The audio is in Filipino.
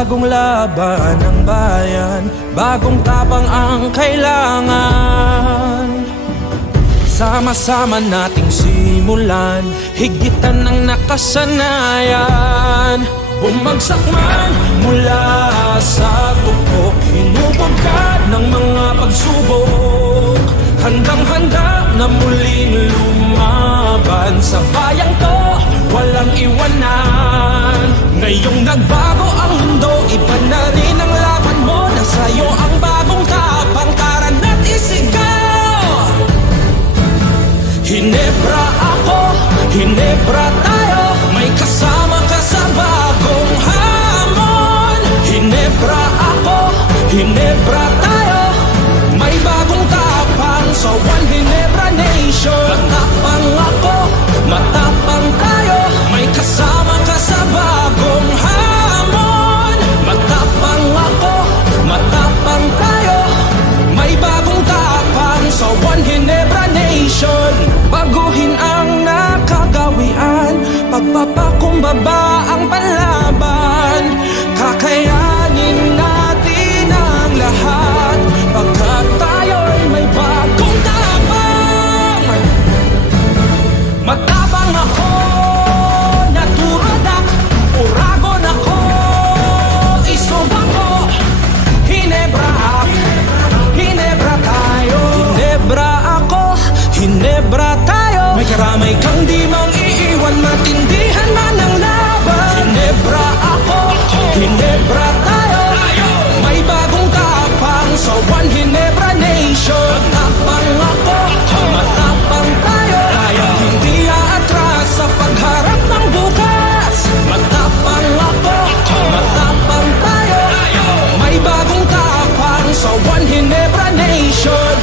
bagong laban ng bayan, bagong tapang ang kailangan. Sama-sama nating simulan, higitan ng nakasanayan. Bumagsak man mula sa tuktok, hinubog ng mga pagsubok. Handang-handa na muling lumaban, sa bayang to walang iwanan. Ngayong nagbago ang mundo, iba na rin ang laban mo. Nasa'yo ang bagong tapang, tara na't isigaw. Hinebra ako, Hinebra tayo, may kasama ka sa bagong hamon. Hinebra ako, Hinebra tayo, may bagong tapang sa One Hinebra Nation. Matapang ako, matapang tayo, may kasama ka sa bagong hamon. Matapang ako, matapang tayo, may bagong tapang sa One Hinebra Nation. Baguhin ang nakagawian, pagpapakumbaba ang panlaban. Kakayanin natin ang lahat, pagkat tayo'y may bagong tapang. Matapang ako, naturadak, uragon ako, isubak ko. Hinebra ako, Hinebra tayo. Hinebra ako, Hinebra tayo, may karamay kang di mang iiwan, matindihan man ang laban. Hinebra ako, Hinebra tayo, may bagong tapang sa One Hinebra Nation. Matapang ako, matapang tayo, hindi aatras sa pagharap ng bukas. Matapang ako, matapang tayo, may bagong tapang sa One Hinebra Nation.